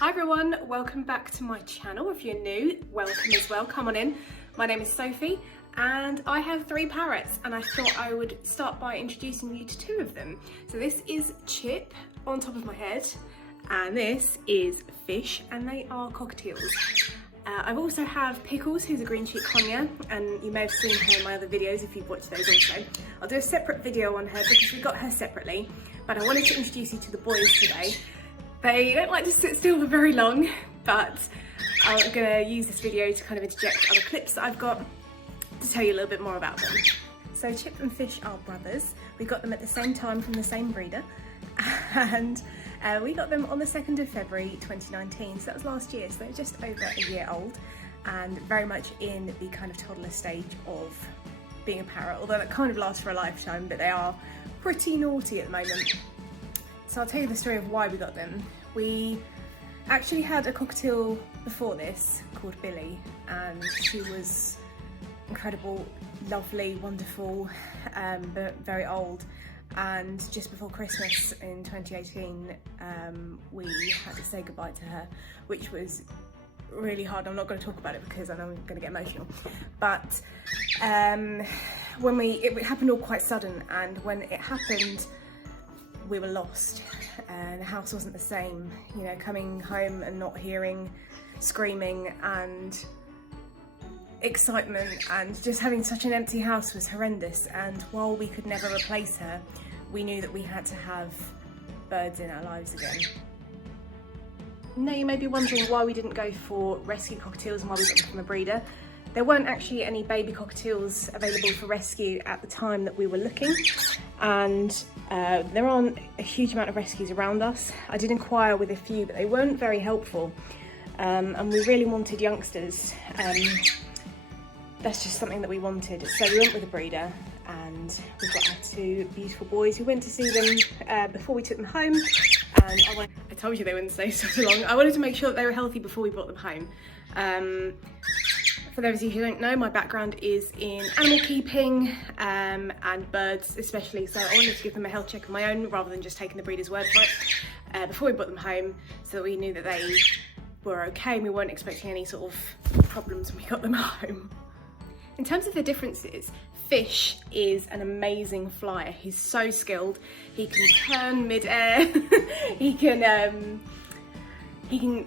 Hi everyone, welcome back to my channel. If you're new, welcome as well, come on in. My name is Sophie and I have 3 parrots and I thought I would start by introducing you to 2 of them. So this is Chip on top of my head and this is Fish and they are cockatiels. I also have Pickles, who's a green cheek conure, and you may have seen her in my other videos if you've watched those also. I'll do a separate video on her because we got her separately, but I wanted to introduce you to the boys today. They don't like to sit still for very long, but I'm going to use this video to kind of interject other clips that I've got to tell you a little bit more about them. So Chip and Fish are brothers. We got them at the same time from the same breeder, and we got them on the 2nd of February 2019, so that was last year, so they're just over a year old and very much in the kind of toddler stage of being a parrot, although that kind of lasts for a lifetime, but they are pretty naughty at the moment. So I'll tell you the story of why we got them. We actually had a cockatiel before this called Billy, and she was incredible, lovely, wonderful, but very old. And just before Christmas in 2018, we had to say goodbye to her, which was really hard. I'm not going to talk about it because I know I'm going to get emotional. But it happened all quite sudden, and when it happened, we were lost. The house wasn't the same. You know, coming home and not hearing screaming and excitement and just having such an empty house was horrendous. And while we could never replace her, we knew that we had to have birds in our lives again. Now you may be wondering why we didn't go for rescue cockatiels and why we got them from a breeder. There weren't actually any baby cockatiels available for rescue at the time that we were looking, and there aren't a huge amount of rescues around us. I did inquire with a few, but they weren't very helpful, and we really wanted youngsters. That's just something that we wanted, so we went with a breeder and we got our 2 beautiful boys. We went to see them before we took them home, and I told you they wouldn't stay so long. I wanted to make sure that they were healthy before we brought them home. For those of you who don't know, my background is in animal keeping and birds especially, so I wanted to give them a health check of my own rather than just taking the breeder's word for it before we brought them home, so that we knew that they were okay and we weren't expecting any sort of problems when we got them home. In terms of the differences, Fish is an amazing flyer. He's so skilled. He can turn mid-air. he can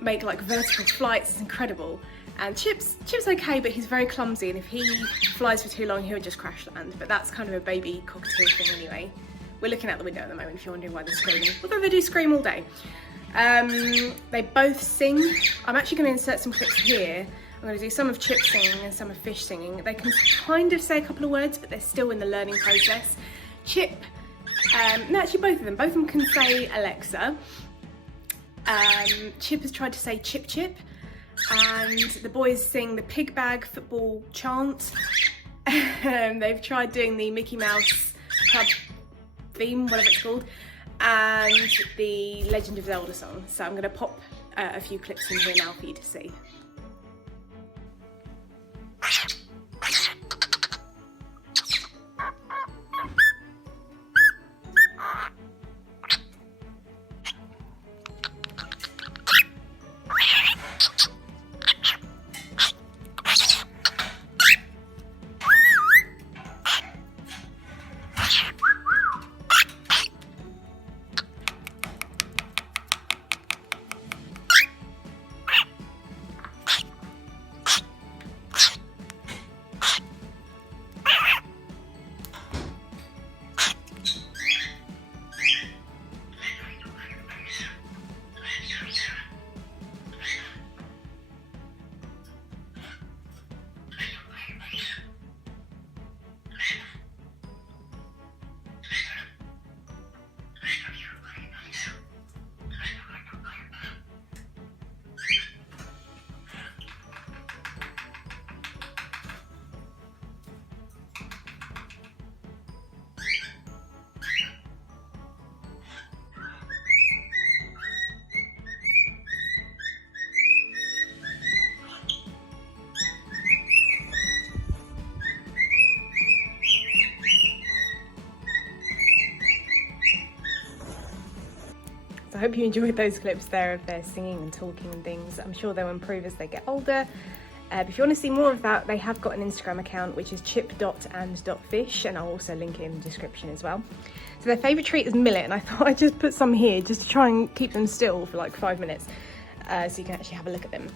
make like vertical flights. It's incredible. And Chip's okay, but he's very clumsy, and if he flies for too long, he'll just crash land. But that's kind of a baby cockatiel thing anyway. We're looking out the window at the moment if you're wondering why they're screaming, although they do scream all day. They both sing. I'm actually going to insert some clips here. I'm going to do some of Chip singing and some of Fish singing. They can kind of say a couple of words, but they're still in the learning process. Chip, no, actually both of them can say Alexa. Chip has tried to say Chip Chip, and the boys sing the pig bag football chant. They've tried doing the Mickey Mouse Club theme, whatever it's called, and the Legend of Zelda song. So I'm going to pop a few clips in here now for you to see. So I hope you enjoyed those clips there of their singing and talking and things. I'm sure they'll improve as they get older. But if you want to see more of that, they have got an Instagram account, which is chip.and.fish, and I'll also link it in the description as well. So their favourite treat is millet, and I thought I'd just put some here just to try and keep them still for like 5 minutes, so you can actually have a look at them.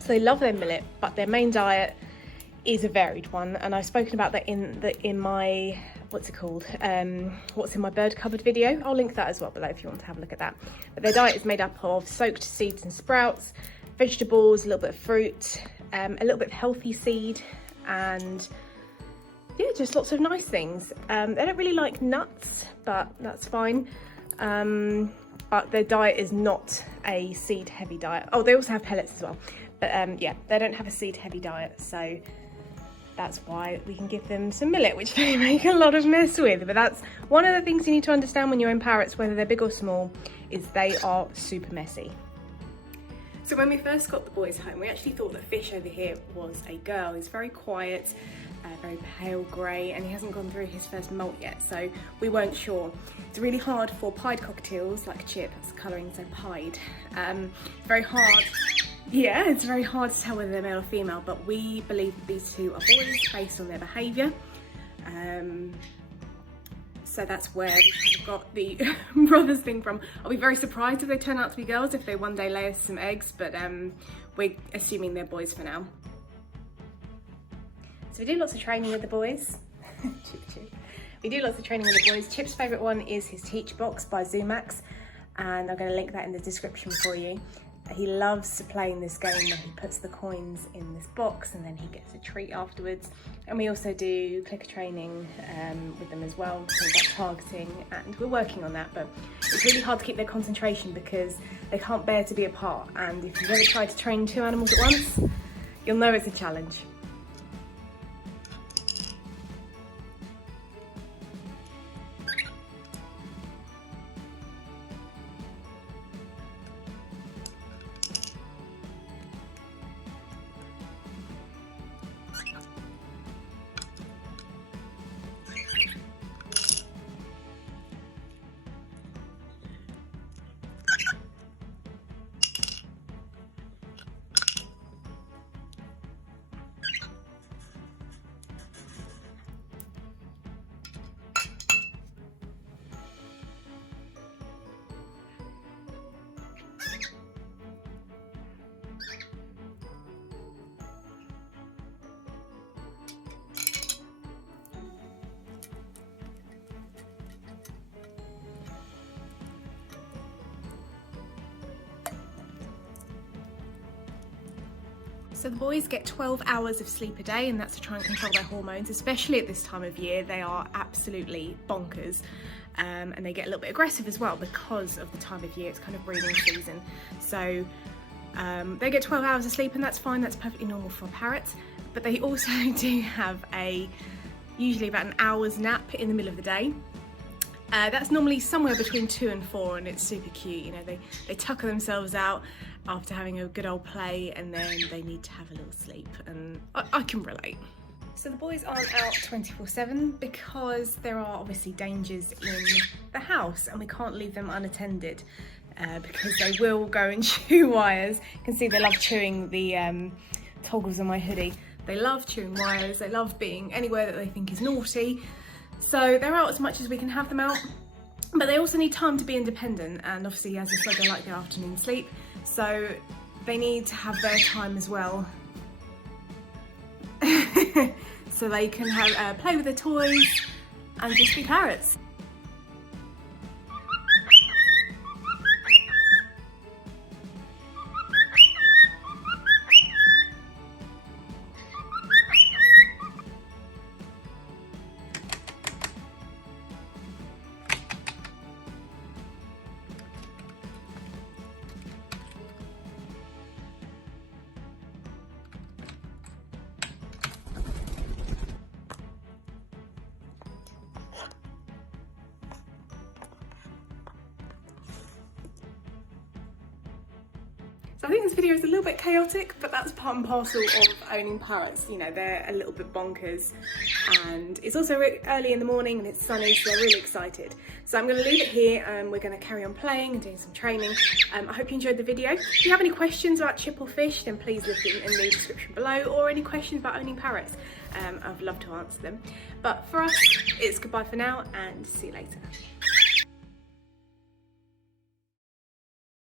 So they love their millet, but their main diet is a varied one, and I've spoken about that in my, what's in my bird cupboard video. I'll link that as well below if you want to have a look at that. But their diet is made up of soaked seeds and sprouts, vegetables, a little bit of fruit, a little bit of healthy seed, and yeah, just lots of nice things. They don't really like nuts, but that's fine. But their diet is not a seed heavy diet. Oh, they also have pellets as well. But yeah, they don't have a seed heavy diet, so that's why we can give them some millet, which they make a lot of mess with. But that's one of the things you need to understand when you own parrots, whether they're big or small, is they are super messy. So when we first got the boys home, we actually thought that Fish over here was a girl. He's very quiet, very pale grey, and he hasn't gone through his first molt yet, so we weren't sure. It's really hard for pied cockatiels like Chip, that's the colouring, so pied. It's very hard. Yeah, it's very hard to tell whether they're male or female, but we believe that these two are boys based on their behaviour. So that's where we kind of got the brothers thing from. I'll be very surprised if they turn out to be girls, if they one day lay us some eggs, but we're assuming they're boys for now. So we do lots of training with the boys. We do lots of training with the boys. Chip's favourite one is his Teach Box by Zoomax, and I'm going to link that in the description for you. He loves playing this game where he puts the coins in this box and then he gets a treat afterwards. And we also do clicker training with them as well, things like targeting, and we're working on that, but it's really hard to keep their concentration because they can't bear to be apart, and if you've ever tried to train 2 animals at once, you'll know it's a challenge. So the boys get 12 hours of sleep a day, and that's to try and control their hormones, especially at this time of year. They are absolutely bonkers, and they get a little bit aggressive as well because of the time of year. It's kind of breeding season. So they get 12 hours of sleep, and that's fine. That's perfectly normal for parrots. But they also do have usually about an hour's nap in the middle of the day. That's normally somewhere between 2 and 4, and it's super cute. You know, they tucker themselves out after having a good old play, and then they need to have a little sleep, and I can relate. So the boys aren't out 24/7 because there are obviously dangers in the house, and we can't leave them unattended because they will go and chew wires. You can see they love chewing the toggles on my hoodie. They love chewing wires, they love being anywhere that they think is naughty. So they're out as much as we can have them out, but they also need time to be independent, and obviously, as I said, they like their afternoon sleep, so they need to have their time as well. So they can have play with their toys and just be parrots. So I think this video is a little bit chaotic, but that's part and parcel of owning parrots. You know, they're a little bit bonkers, and it's also early in the morning and it's sunny, so they're really excited. So I'm going to leave it here and we're going to carry on playing and doing some training. I hope you enjoyed the video. If you have any questions about chip or fish, then please leave them in the description below, or any questions about owning parrots. I'd love to answer them. But for us, it's goodbye for now and see you later.